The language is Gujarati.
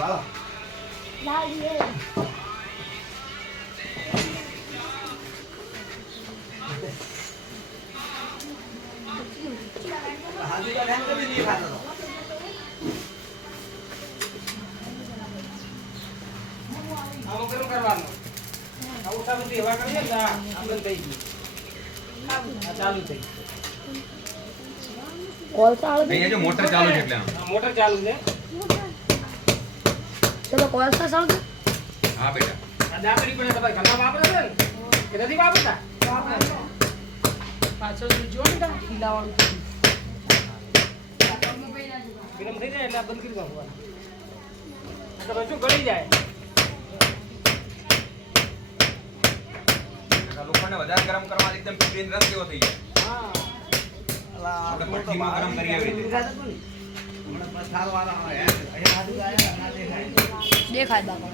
બાળો લાવીએ હાજી કા ધ્યાન કરી દીધી ખાતો આવો કેમ કરવાનો આવું સારું દેવા કરીએ ને આપણે થઈ ગયું આ ચાલુ થઈ કોલ ચાલુ નહીં જો મોટર ચાલુ છે એટલે આમ. આ મોટર ચાલુ છે ચલો કોલ ચાલુ છે હા બેટા આ દાખલી પડે તમારે ઘરમાં વાપરે છે ને કે નથી વાપરતા પાછળ જો ને ખીલાવાળું ગરમ થઈ જાય એટલે આ બંધ કરી દો તો શું ગળી જાય લોકોને વધારે ગરમ કરવા એકદમ પીપીન રસ જેવો થઈ જાય હા અલા આપણે ભઠ્ઠીમાં ગરમ કરીએ એવી રીતે. હમણાં પથાર વાળા અહીંયા હાજી આયા ના દેખાય દેખાય બાપા